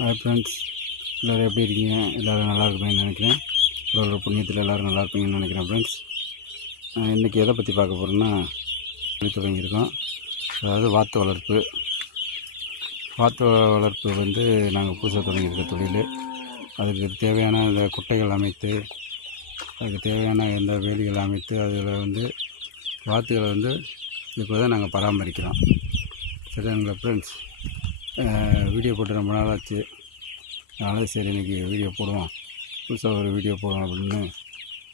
Hi friends, எல்லோரும் எப்படி இருக்கீங்க? எல்லோரும் நல்லா இருப்பீங்கன்னு நினைக்கிறேன். ஒரு புண்ணியத்தில் எல்லோரும் நல்லா இருப்பீங்கன்னு நினைக்கிறேன். ஃப்ரெண்ட்ஸ், இன்றைக்கி எதை பற்றி பார்க்க போகிறோன்னா, தொடங்கியிருக்கோம். அதாவது வாத்து வளர்ப்பு. வாத்து வளர்ப்பு வந்து நாங்கள் புதுசாக தொடங்கியிருக்க தொழில். அதுக்கு தேவையான இந்த குட்டைகள் அமைத்து, அதுக்கு தேவையான இந்த வேலிகள் அமைத்து, அதில் வந்து வாத்துகளை வந்து இப்போ தான் நாங்கள் பராமரிக்கிறோம். சரிங்களா ஃப்ரெண்ட்ஸ்? வீடியோ போட்டு ரொம்ப நாள் ஆச்சு. அதனால் சரி இன்றைக்கி வீடியோ போடுவோம், புதுசாக ஒரு வீடியோ போடுவோம் அப்படின்னு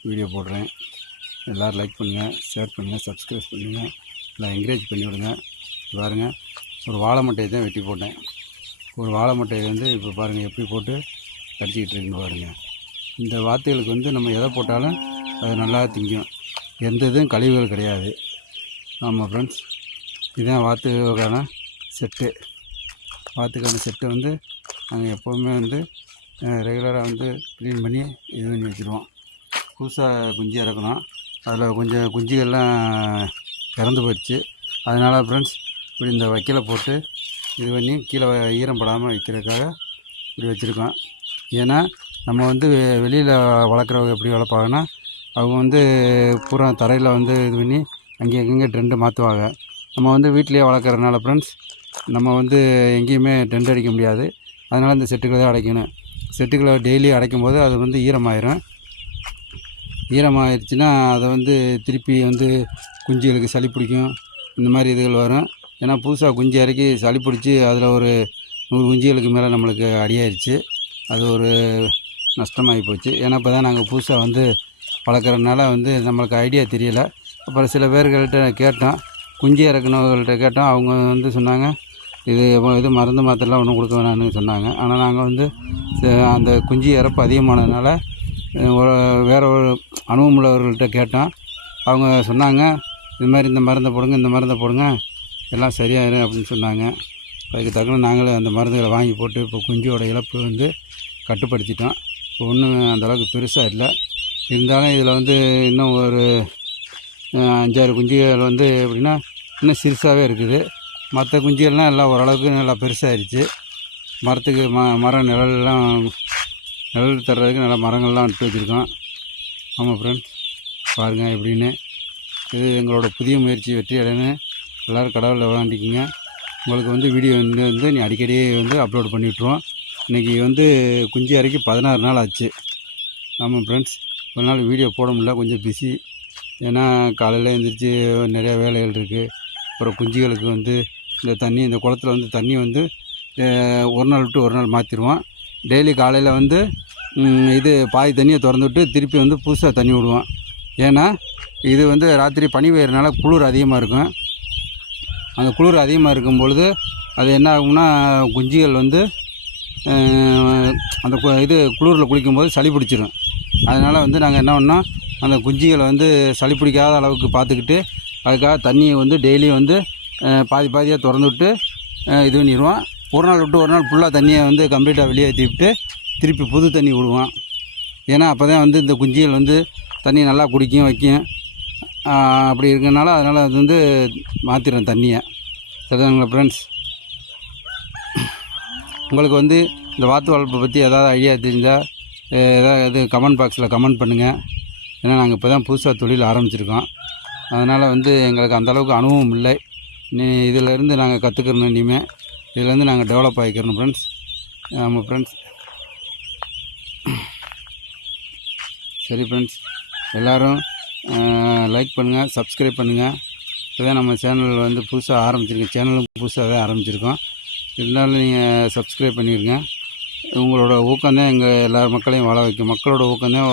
வீடியோ போடுறேன். எல்லோரும் லைக் பண்ணுங்கள், ஷேர் பண்ணுங்கள், சப்ஸ்கிரைப் பண்ணுங்கள், எல்லாம் என்கரேஜ் பண்ணி விடுங்க. பாருங்கள், ஒரு வாழை மட்டையை தான் வெட்டி போட்டேன். ஒரு வாழை மட்டையை வந்து இப்போ பாருங்கள் எப்படி போட்டு கடிச்சிக்கிட்டு இருக்குன்னு பாருங்கள். இந்த வாத்துகளுக்கு வந்து நம்ம எதை போட்டாலும் அது நல்லா திங்கும். எந்த இதுவும் கழிவுகள் கிடையாது. ஆமாம் ஃப்ரெண்ட்ஸ், இதுதான் வாத்துக்கான செட்டு. வாத்துக்கான செட்டை வந்து நாங்கள் எப்போவுமே வந்து ரெகுலராக வந்து க்ளீன் பண்ணி இது பண்ணி வச்சுருவோம். புதுசாக குஞ்சு இறக்கணும். அதில் கொஞ்சம் குஞ்சுகள்லாம் இறந்து போயிடுச்சு. அதனால் ஃப்ரெண்ட்ஸ் இப்படி இந்த வைக்கலை போட்டு இது பண்ணி கீழே ஈரம் படாமல் வைக்கிறதுக்காக இப்படி வச்சுருக்கோம். ஏன்னா நம்ம வந்து வெளியில் வளர்க்குறவங்க எப்படி வளர்ப்பாங்கன்னா, அவங்க வந்து பூரா தரையில் வந்து இது பண்ணி அங்கே எங்கேங்க ட்ரெண்டு மாற்றுவாங்க. நம்ம வந்து வீட்டிலையே வளர்க்குறதுனால ஃப்ரெண்ட்ஸ் நம்ம வந்து எங்கேயுமே ட்ரெண்ட் அடிக்க முடியாது. அதனால் இந்த செட்டுக்களை தான் அடைக்கணும். செட்டுக்களை டெய்லி அடைக்கும் போது அது வந்து ஈரமாயிரும். ஈரமாகிடுச்சுன்னா அதை வந்து திருப்பி வந்து குஞ்சுகளுக்கு சளி பிடிக்கும், இந்த மாதிரி இதுகள் வரும். ஏன்னா புதுசாக குஞ்சு இறக்கி சளி பிடிச்சி அதில் ஒரு 100 குஞ்சுகளுக்கு மேலே நம்மளுக்கு அடியாயிருச்சு. அது ஒரு நஷ்டமாகி போச்சு. ஏன்னா இப்போ தான் நாங்கள் புதுசாக வந்து வளர்க்குறதுனால வந்து நம்மளுக்கு ஐடியா தெரியலை. அப்புறம் சில பேர்கள்ட்ட கேட்டோம், குஞ்சு இறக்குனவங்கள்ட்ட கேட்டோம். அவங்க வந்து சொன்னாங்க, இது மருந்து மாத்திரைலாம் ஒன்றும் கொடுக்க வேணாம்னு சொன்னாங்க. ஆனால் நாங்கள் வந்து அந்த குஞ்சு இறப்பு அதிகமானதுனால வேறு ஒரு அனுபவம் உள்ளவர்கள்ட்ட கேட்டோம். அவங்க சொன்னாங்க, இது மாதிரி இந்த மருந்தை போடுங்க, இந்த மருந்தை போடுங்க, எல்லாம் சரியாயிரும் அப்படின்னு சொன்னாங்க. அதுக்கு தகுந்த நாங்களே அந்த மருந்துகளை வாங்கி போட்டு இப்போ குஞ்சோட இழப்பு வந்து கட்டுப்படுத்திட்டோம். இப்போ ஒன்றும் அந்தளவுக்கு பெருசாக இல்லை. இருந்தாலும் இதில் வந்து இன்னும் ஒரு 5-6 குஞ்சுகள் வந்து எப்படின்னா இன்னும் சிறுசாகவே இருக்குது. மற்ற குஞ்சுகள்லாம் எல்லாம் ஓரளவுக்கு நல்லா பெருசாகிடுச்சு. மரத்துக்கு மரம் நிழல் தர்றதுக்கு நல்லா மரங்கள்லாம் நட்டு வச்சுருக்கோம். ஆமாம் ஃப்ரெண்ட்ஸ், பாருங்கள் எப்படின்னு. இது எங்களோட புதிய முயற்சி வெற்றி அடையன்னு எல்லோரும் கடவுளில் வேண்டிக்கிங்க. உங்களுக்கு வந்து வீடியோ வந்து நீ அடிக்கடி வந்து அப்லோட் பண்ணி விட்ருவோம். இன்றைக்கி வந்து குஞ்சு இறக்கி 16 நாள் ஆச்சு. ஆமாம் ஃப்ரெண்ட்ஸ், ஒரு நாள் வீடியோ போட முடியல, கொஞ்சம் பிஸி. ஏன்னா காலையில் எழுந்திரிச்சு நிறையா வேலைகள் இருக்குது. அப்புறம் குஞ்சுகளுக்கு வந்து இந்த குளத்தில் வந்து தண்ணி வந்து ஒரு நாள் விட்டு ஒரு நாள் மாற்றிடுவோம். டெய்லி காலையில் வந்து இது பாதி தண்ணியை திறந்து விட்டு திருப்பி வந்து புதுசாக தண்ணி விடுவோம். ஏன்னா இது வந்து ராத்திரி பனி பெய்யறதுனால குளிர் அதிகமாக இருக்கும். அந்த குளிர் அதிகமாக இருக்கும் பொழுது அது என்ன ஆகும்னா, குஞ்சுகள் வந்து அந்த குளிரில் குளிக்கும்போது சளி பிடிச்சிரும். அதனால் வந்து நாங்கள் என்ன பண்ணோம், அந்த குஞ்சுகளை வந்து சளி பிடிக்காத அளவுக்கு பார்த்துக்கிட்டு அதுக்காக தண்ணியை வந்து டெய்லி வந்து பாதியாக திறந்து விட்டு இது பண்ணிடுவோம். ஒரு நாள் விட்டு ஒரு நாள் ஃபுல்லாக தண்ணியை வந்து கம்ப்ளீட்டாக வெளியேற்றி விட்டு திருப்பி புது தண்ணி விடுவோம். ஏன்னா அப்போ தான் வந்து இந்த குஞ்சுகள் வந்து தண்ணி நல்லா குடிக்கும் வைக்கும். அப்படி இருக்கிறனால அதனால் அது வந்து மாற்றிடுறோம் தண்ணியை. சரிதாங்களா ஃப்ரெண்ட்ஸ்? உங்களுக்கு வந்து இந்த வாத்து வளர்ப்பை பற்றி ஏதாவது ஐடியா தெரிஞ்சால் ஏதாவது கமெண்ட் பாக்ஸில் கமெண்ட் பண்ணுங்கள். ஏன்னா நாங்கள் இப்போ தான் புதுசாக தொழில் ஆரம்பிச்சிருக்கோம். அதனால் வந்து எங்களுக்கு அந்தளவுக்கு அனுபவம் இல்லை. இதிலேருந்து நாங்கள் கற்றுக்கிறோம். இனிமேல் இதிலேருந்து நாங்கள் டெவலப் ஆகிக்கிறோம் ஃப்ரெண்ட்ஸ். ஆமாம் ஃப்ரெண்ட்ஸ். சரி ஃப்ரெண்ட்ஸ், எல்லோரும் லைக் பண்ணுங்கள், சப்ஸ்கிரைப் பண்ணுங்கள். இதுதான் நம்ம சேனல் வந்து புதுசாக ஆரம்பிச்சிருக்கோம். சேனலும் புதுசாக தான் ஆரம்பிச்சிருக்கோம். இருந்தாலும் நீங்கள் சப்ஸ்கிரைப் பண்ணிடுங்க. உங்களோட ஊக்கம்தான் எங்கள் எல்லா மக்களையும் வாழ வைக்கும். மக்களோட ஊக்கம்தான்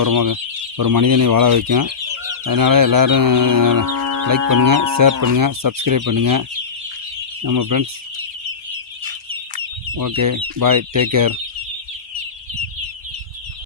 ஒரு மனிதனை வாழ வைக்கும். அதனால் எல்லோரும் லைக் பண்ணுங்கள், ஷேர் பண்ணுங்கள், சப்ஸ்கிரைப் பண்ணுங்கள். நம்ம ஃப்ரெண்ட்ஸ், ஓகே, பாய், டேக் கேர்.